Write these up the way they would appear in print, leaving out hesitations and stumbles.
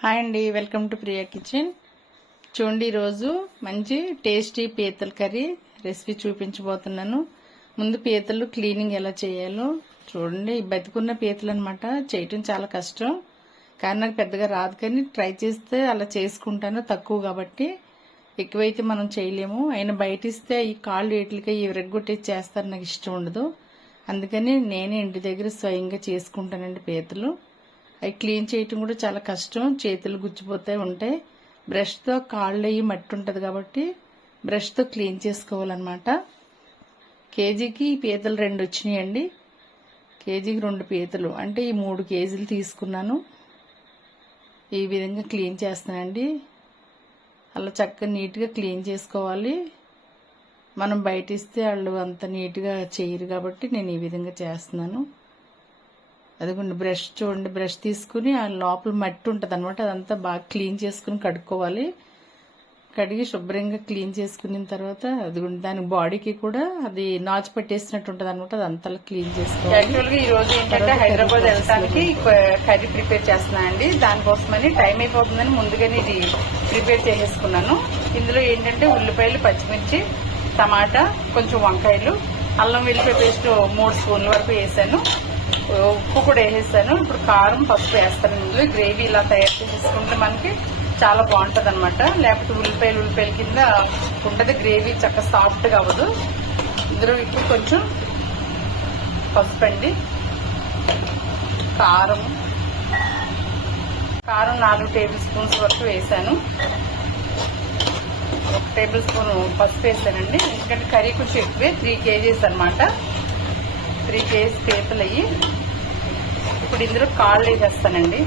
Hi అండి, welcome to Priya kitchen. చూడండి, ఈరోజు మంచి టేస్టీ పీతల కర్రీ రెసిపీ చూపించబోతున్నాను. ముందు పీతలు క్లీనింగ్ ఎలా చేయాలో చూడండి. బతికున్న పీతలు అనమాట, చేయటం చాలా కష్టం. కానీ నాకు పెద్దగా రాదు, కానీ ట్రై చేస్తే అలా చేసుకుంటాను. తక్కువ కాబట్టి ఎక్కువైతే మనం చేయలేము. అయినా బయట ఇస్తే ఈ కాళ్ళు వీటికి విరగ్గొట్టేసి చేస్తారు, నాకు ఇష్టం ఉండదు. అందుకని నేనే ఇంటి దగ్గర స్వయంగా చేసుకుంటానండి పీతలు. అవి క్లీన్ చేయటం కూడా చాలా కష్టం, చేతులు గుచ్చిపోతూ ఉంటాయి. బ్రష్తో కాళ్ళు అయ్యి మట్టి ఉంటుంది కాబట్టి బ్రష్తో క్లీన్ చేసుకోవాలన్నమాట. కేజీకి పీతలు 2 వచ్చినాయండి. కేజీకి 2 పీతలు అంటే ఈ 3 కేజీలు తీసుకున్నాను. ఈ విధంగా క్లీన్ చేస్తానండి. అలా చక్కగా నీట్గా క్లీన్ చేసుకోవాలి. మనం బయట ఇస్తే వాళ్ళు అంత నీట్గా చేయరు కాబట్టి నేను ఈ విధంగా చేస్తున్నాను. అదిగోండి, బ్రష్ చూడండి, బ్రష్ తీసుకుని ఆ లోపల మట్టి ఉంటుంది అనమాట, అదంతా బాగా క్లీన్ చేసుకుని కడుక్కోవాలి. కడిగి శుభ్రంగా క్లీన్ చేసుకున్న తర్వాత అదిగోండి, దాని బాడీకి కూడా అది నాచు పట్టేసినట్టు ఉంటుంది అనమాట, అదంతా క్లీన్ చేసుకోవాలి. యాక్చువల్గా ఈ రోజు ఏంటంటే హైదరాబాద్ వెళ్ళడానికి కర్రీ ప్రిపేర్ చేస్తున్నానండి. దానికోసమని టైం అయిపోతుందని ముందుగానే ఇది ప్రిపేర్ చేసేసుకున్నాను. ఇందులో ఏంటంటే ఉల్లిపాయలు, పచ్చిమిర్చి, టమాటా, కొంచెం వంకాయలు, అల్లం వెల్లిపాయ పేస్ట్ 3 స్పూన్ల వరకు వేసాను. ఉప్పు కూడా వేసేసాను. ఇప్పుడు కారం, పసుపు వేస్తాను. ఇందులో గ్రేవీ ఇలా తయారు చేసేసుకుంటే మనకి చాలా బాగుంటుంది అనమాట. లేకపోతే ఉల్లిపాయల కింద ఉంటుంది, గ్రేవీ చక్కగా సాఫ్ట్గా అవ్వదు. ఇందులో ఇప్పుడు కొంచెం పసుపు అండి, కారం 4 టేబుల్ స్పూన్స్ వరకు వేసాను. 1 టేబుల్ స్పూన్ పసుపు వేసానండి, ఎందుకంటే కర్రీ కొంచెం ఎక్కువే. 3 కేజీస్ అనమాట, 3 కేజీస్ పీతలు అయ్యి. ఇప్పుడు ఇందులో కాళ్ళు వేసేస్తానండి.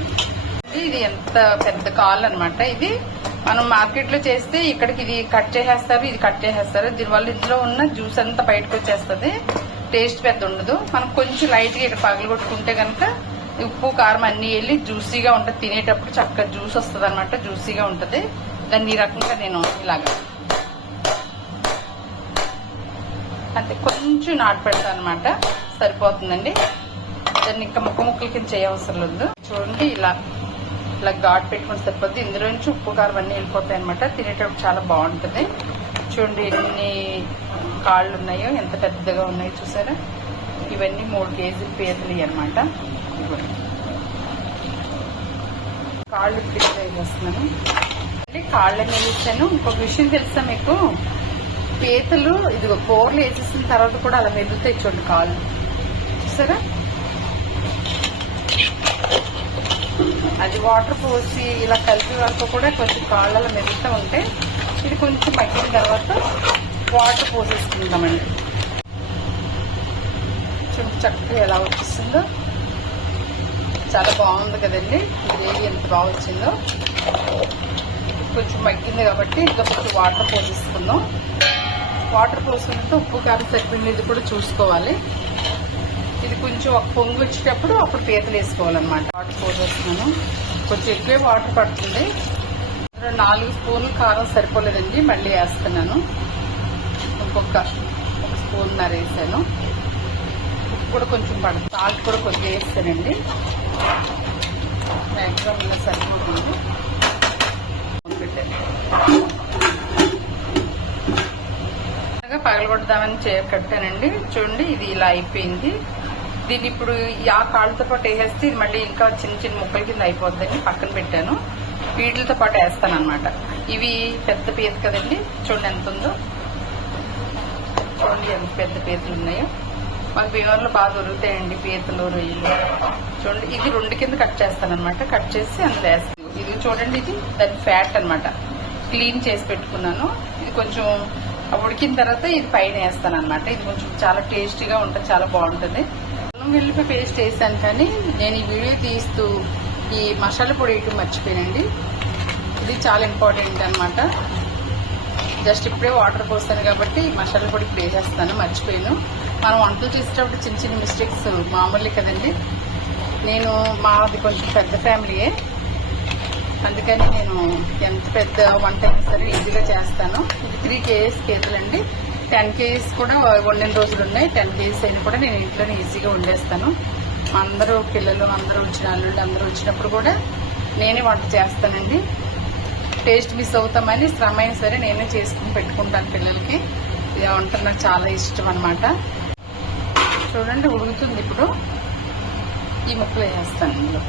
ఇది ఎంత పెద్ద కాళ్ళు అనమాట. ఇది మనం మార్కెట్లో చేస్తే ఇక్కడికి ఇది కట్ చేసేస్తారు, ఇది కట్ చేసేస్తారు. దీనివల్ల ఇందులో ఉన్న జ్యూస్ అంతా బయటకు వచ్చేస్తుంది, టేస్ట్ పెద్ద ఉండదు. మనం కొంచెం లైట్గా ఇక్కడ పగలగొట్టుకుంటే కనుక ఉప్పు, కారం అన్ని వెళ్ళి జ్యూసీగా ఉంటుంది. తినేటప్పుడు చక్కగా జ్యూస్ వస్తుంది అనమాట, జ్యూసీగా ఉంటుంది. దాన్ని ఈ రకంగా నేను ఇలాగా అంతే కొంచెం నాటు పెడతాను అనమాట, సరిపోతుందండి. దాన్ని ఇంకా ముక్కల కింద చేయవసరం లేదు. చూడండి, ఇలా ఘాటు పెట్టుకుని సరిపోద్ది. ఇందులో నుంచి ఉప్పు, కారం అన్నీ వెళ్ళిపోతాయి అనమాట. తినేటప్పుడు చాలా బాగుంటుంది. చూడండి ఎన్ని కాళ్ళు ఉన్నాయో, ఎంత పెద్దగా ఉన్నాయో చూసారా. ఇవన్నీ 3 కేజీలు పీతలు అనమాట. కాళ్ళు ప్రిపేర్ చేస్తున్నాను. కాళ్ళని వేసాను. ఇంకొక విషయం తెలుసా మీకు, పీతలు ఇదిగో కూరలు వేసేసిన తర్వాత కూడా అలా మెరుగుతాయి. చూడండి కాళ్ళు చూసారా. అది వాటర్ పోసి ఇలా కలిపి వరకు కూడా కొంచెం కాళ్ళ మెరుగుతూ ఉంటే, ఇది కొంచెం మగ్గిన తర్వాత వాటర్ పోసేసుకుంటామండి. చూడండి చక్కగా ఎలా వచ్చేస్తుందో, చాలా బాగుంది కదండి. గ్రేవీ ఎంత బాగా వచ్చిందో. కొంచెం మగ్గింది కాబట్టి ఇంకా కొంచెం వాటర్ పోసేసుకుందాం. వాటర్ పోసుకుంటే ఉప్పు, కారం సరిపోయింది ఇది కూడా చూసుకోవాలి. ఇది కొంచెం ఒక పొంగు వచ్చేటప్పుడు అప్పుడు పీతలు వేసుకోవాలన్నమాట. వాటర్ పోసేస్తున్నాను. కొంచెం ఎక్కువే వాటర్ పడుతుంది. 4 స్పూన్లు కారం సరిపోలేదండి, మళ్ళీ వేస్తున్నాను. ఇంకొక 1 స్పూన్నర వేసాను. ఉప్పు కూడా కొంచెం పడుతుంది, సాల్ట్ కూడా కొంచెం వేస్తానండి. మ్యాక్సిమం ఇలా సరిపోతుంది. పగలగొడదామని కట్టానండి. చూడండి ఇది ఇలా అయిపోయింది. దీన్ని ఇప్పుడు ఆ కాళ్ళతో పాటు వేసేస్తే ఇది మళ్ళీ ఇంకా చిన్న చిన్న ముక్కల కింద అయిపోద్దని పక్కన పెట్టాను. వీటితో పాటు వేస్తాను అనమాట. ఇవి పెద్ద పీత కదండి, చూడండి ఎంత ఉందో. చూడండి ఎంత పెద్ద పీతలు ఉన్నాయో. మాకు భీమవరంలో బాగా దొరుకుతాయండి పీతలు, రొయ్యలు. చూడండి ఇది 2 కింద కట్ చేస్తాను అనమాట. కట్ చేసి అందులో వేస్తాను. ఇది చూడండి, ఇది దాని ఫ్యాట్ అనమాట, క్లీన్ చేసి పెట్టుకున్నాను. ఇది కొంచెం ఉడికిన తర్వాత ఇది పైన వేస్తాను అనమాట. ఇది కొంచెం చాలా టేస్టీగా ఉంటుంది, చాలా బాగుంటుంది. అల్లం వెల్లిపాయ పేస్ట్ వేసాను, కానీ నేను ఈ వీడియో తీస్తూ ఈ మసాలా పొడి వేయటం మర్చిపోయానండి. ఇది చాలా ఇంపార్టెంట్ అనమాట. జస్ట్ ఇప్పుడే వాటర్ పోస్తాను కాబట్టి మసాలా పొడి ఇప్పుడు వేసేస్తాను, మర్చిపోయాను. మనం వంటలు చేసేటప్పుడు చిన్న చిన్న మిస్టేక్స్ మామూలే కదండి. మాది కొంచెం పెద్ద ఫ్యామిలీయే, అందుకని నేను ఎంత పెద్ద వంట అయినా సరే ఈజీగా చేస్తాను. ఇది 3 కేజీస్ పీతలండి. 10 కేజీస్ కూడా వండిన రోజులు ఉన్నాయి. 10 కేజీస్ అయినా కూడా నేను ఇంట్లోనే ఈజీగా వండేస్తాను. అందరూ పిల్లలు అందరూ వచ్చిన అల్లుళ్ళు అందరూ వచ్చినప్పుడు కూడా నేనే వంట చేస్తానండి. టేస్ట్ మిస్ అవుతామని శ్రమ అయినా సరే నేనే చేసుకుని పెట్టుకుంటాను పిల్లలకి. ఇది వంట నాకు చాలా ఇష్టం అనమాట. చూడండి ఉడుకుతుంది. ఇప్పుడు ఈ ముక్కలు వేస్తాను ఇందులో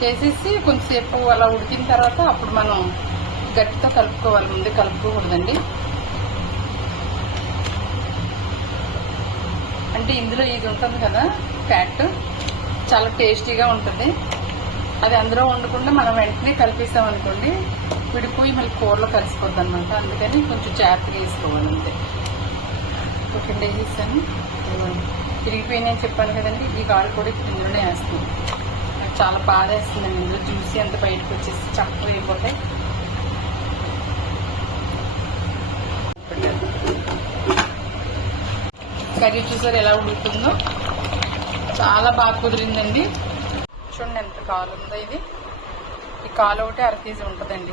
వేసేసి కొంచెంసేపు అలా ఉడికిన తర్వాత అప్పుడు మనం గట్టిగా కలుపుకోవాలి. ముందే కలుపుకోకూడదండి. అంటే ఇందులో ఇది ఉంటుంది కదా ఫ్యాట్, చాలా టేస్టీగా ఉంటుంది. అది అందులో ఉండకుండా మనం వెంటనే కలిపేసామనుకోండి విడిపోయి మళ్ళీ కూరలో కలిసిపోద్ది అనమాట. అందుకని కొంచెం జాగ్రత్తగా వేసుకోవాలి అంతే. ఒక వేసేసాను. తిరిగిపోయినాయని చెప్పాను కదండి, ఈ కాళ్ళు కూడా ఇందులోనే వేస్తాను. నాకు చాలా బాధ వేస్తుందండి. ఇందులో జ్యూసీ అంత బయటకు వచ్చేసి చక్కగా అయిపోతాయి. కర్రీ చూసారు ఎలా ఉడుకుతుందో, చాలా బాగా కుదిరిందండి. చూడండి ఎంత కాలు ఉందో. ఇది ఈ కాలు ఒకటి 1/2 కేజీ ఉంటుందండి.